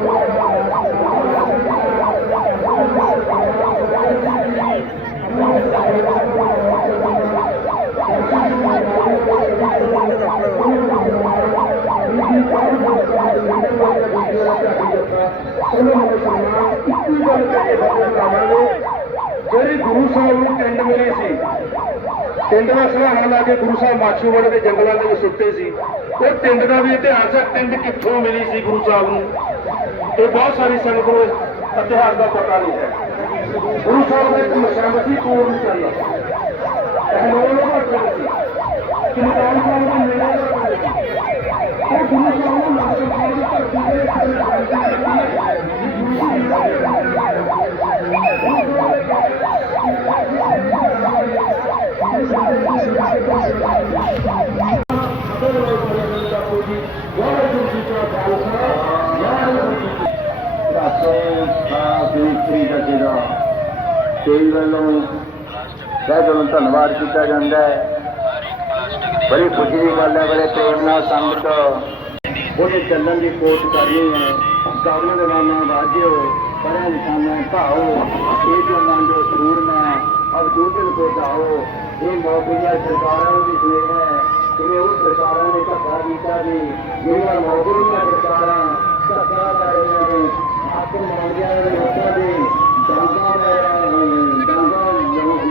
Woo! ਜਿਹੜੀ ਗੁਰੂ ਸਾਹਿਬ ਨੂੰ ਟਿੰਡ ਮਿਲੀ ਸੀ ਟਿੰਡ ਦਾ ਸਹਾਰਾ ਲਾ ਕੇ ਗੁਰੂ ਸਾਹਿਬ ਮਾਛੂਵਾੜੇ ਦੇ ਜੰਗਲਾਂ ਦੇ ਵਿੱਚ ਸੁੱਤੇ ਸੀ, ਉਹ ਟਿੰਡ ਦਾ ਵੀ ਇਤਿਹਾਸ ਹੈ ਟਿੰਡ ਕਿੱਥੋਂ ਮਿਲੀ ਸੀ ਗੁਰੂ ਸਾਹਿਬ ਨੂੰ? ਇਹ ਬਹੁਤ ਸਾਰੀ ਸੰਗਤ ਨੂੰ ਇਤਿਹਾਸ ਦਾ ਪਤਾ ਨਹੀਂ ਹੈ। ਗੁਰੂ ਸਾਹਿਬ ਦਾ ਇੱਕ ਮਸ਼ਹੂਰ ਸੀ ਪੂਰਨ ਚੰਦ ਇਹ ਲੋਕ ਲੋਕ ਕਿ ਨਿਕਾਲ ਸਾਹਿਬ ਦੇ ਮੇਲੇ ਦਾ ਪਿੰਡ ਸੀ। ਉਹ ਗੁਰੂ ਸਾਹਿਬ ਨੂੰ ਨਾਮ ਸਾਹਿਬ ਦੀ ਧਰਤੀ ਵਾਹਿਗੁਰੂ ਜੀ ਕਾ ਖਾਲਸਾ ਵਾਹਿਗੁਰੂ ਜੀ ਕੀ ਦਾਸੇ ਸਾਹ ਬੇਕਰੀ ਦਾ ਤੇਲ ਵੱਲੋਂ ਸਹਿ ਦਿਲੋਂ ਧੰਨਵਾਦ ਕੀਤਾ ਜਾਂਦਾ ਹੈ। ਬੜੀ ਖੁਸ਼ੀ ਦੀ ਗੱਲ ਹੈ, ਬੜੇ ਪ੍ਰੇਮ ਨਾਲ ਸੰਗਤ ਉਹਨੇ ਚੱਲਣ ਦੀ ਕੋਸ਼ਿਸ਼ ਕਰਨੀ ਹੈ। ਗਾਉਣ ਦੇ ਨਾਮ ਵਾਜਿਓ ਪੜਿਆ ਲਿਖਾਨਾ ਭਾਓ ਇਹ ਜੋ ਮਨ ਜੋ ਸਰੂਰ ਮੈਂ ਅਬ ਦੂਜਨ ਕੋ ਜਾਓ ਇਹ ਮੌਕੀਆਂ ਸਰਕਾਰਾਂ ਨੂੰ ਵੀ ਸਵੇਰ ਹੈ ਕਿ ਉਹ ਸਰਕਾਰਾਂ ਨੇ ਧੱਕਾ ਕੀਤਾ ਜੀ? ਜਿਹੜੀਆਂ ਮੌਜੂਦੀਆਂ ਸਰਕਾਰਾਂ ਧੱਕਾ ਕਰ ਰਹੀਆਂ ਨੇ ਆਪ ਮੌਜੂਦੀਆਂ ਦੇ ਲੋਕਾਂ ਦੇ ਡਾਂਗਾ ਡਾਂਗਾ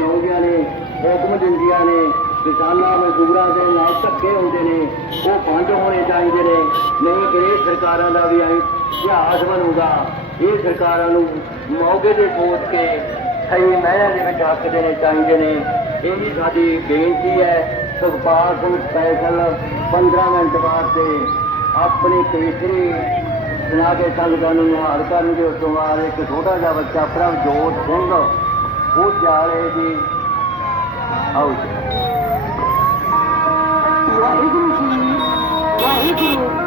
ਲਾਉਂਦੀਆਂ ਨੇ ਹੁਕਮ ਦਿੰਦੀਆਂ ਨੇ ਕਿਸਾਨਾਂ, ਮਜ਼ਦੂਰਾਂ ਦੇ ਨਾਲ ਧੱਕੇ ਹੁੰਦੇ ਨੇ, ਉਹ ਬੰਦ ਹੋਣੇ ਚਾਹੀਦੇ ਨੇ। ਨਹੀਂ ਕਿ ਇਹ ਸਰਕਾਰਾਂ ਦਾ ਵੀ ਇਤਿਹਾਸ ਬਣੂਗਾ। ਇਹ ਸਰਕਾਰਾਂ ਨੂੰ ਮੌਕੇ ਤੇ ਸੋਚ ਕੇ ਸਹੀ ਮਹਿਆਂ ਦੇ ਵਿੱਚ ਹੱਕ ਦੇਣੇ ਚਾਹੀਦੇ ਨੇ। ਇਹ ਵੀ ਸਾਡੀ ਬੇਨਤੀ ਹੈ, ਸੁਖਪਾਲ ਸਿੰਘ ਸਪੈਸ਼ਲ 15 ਮਿੰਟ ਬਾਅਦ ਤੇ ਆਪਣੀ ਕੇਸਰੀ ਸੁਣਾ ਕੇ ਸੰਗਤਾਂ ਨੂੰ ਨਿਹਾਲ ਕਰਨਗੇ। ਉਸ ਤੋਂ ਬਾਅਦ ਇੱਕ ਛੋਟਾ ਜਿਹਾ ਬੱਚਾ, ਪ੍ਰਭਜੋਤ ਸਿੰਘ, ਉਹ ਜਾ ਰਹੇ ਜੀ ਆਓ ਜੀ। वाहिगुरु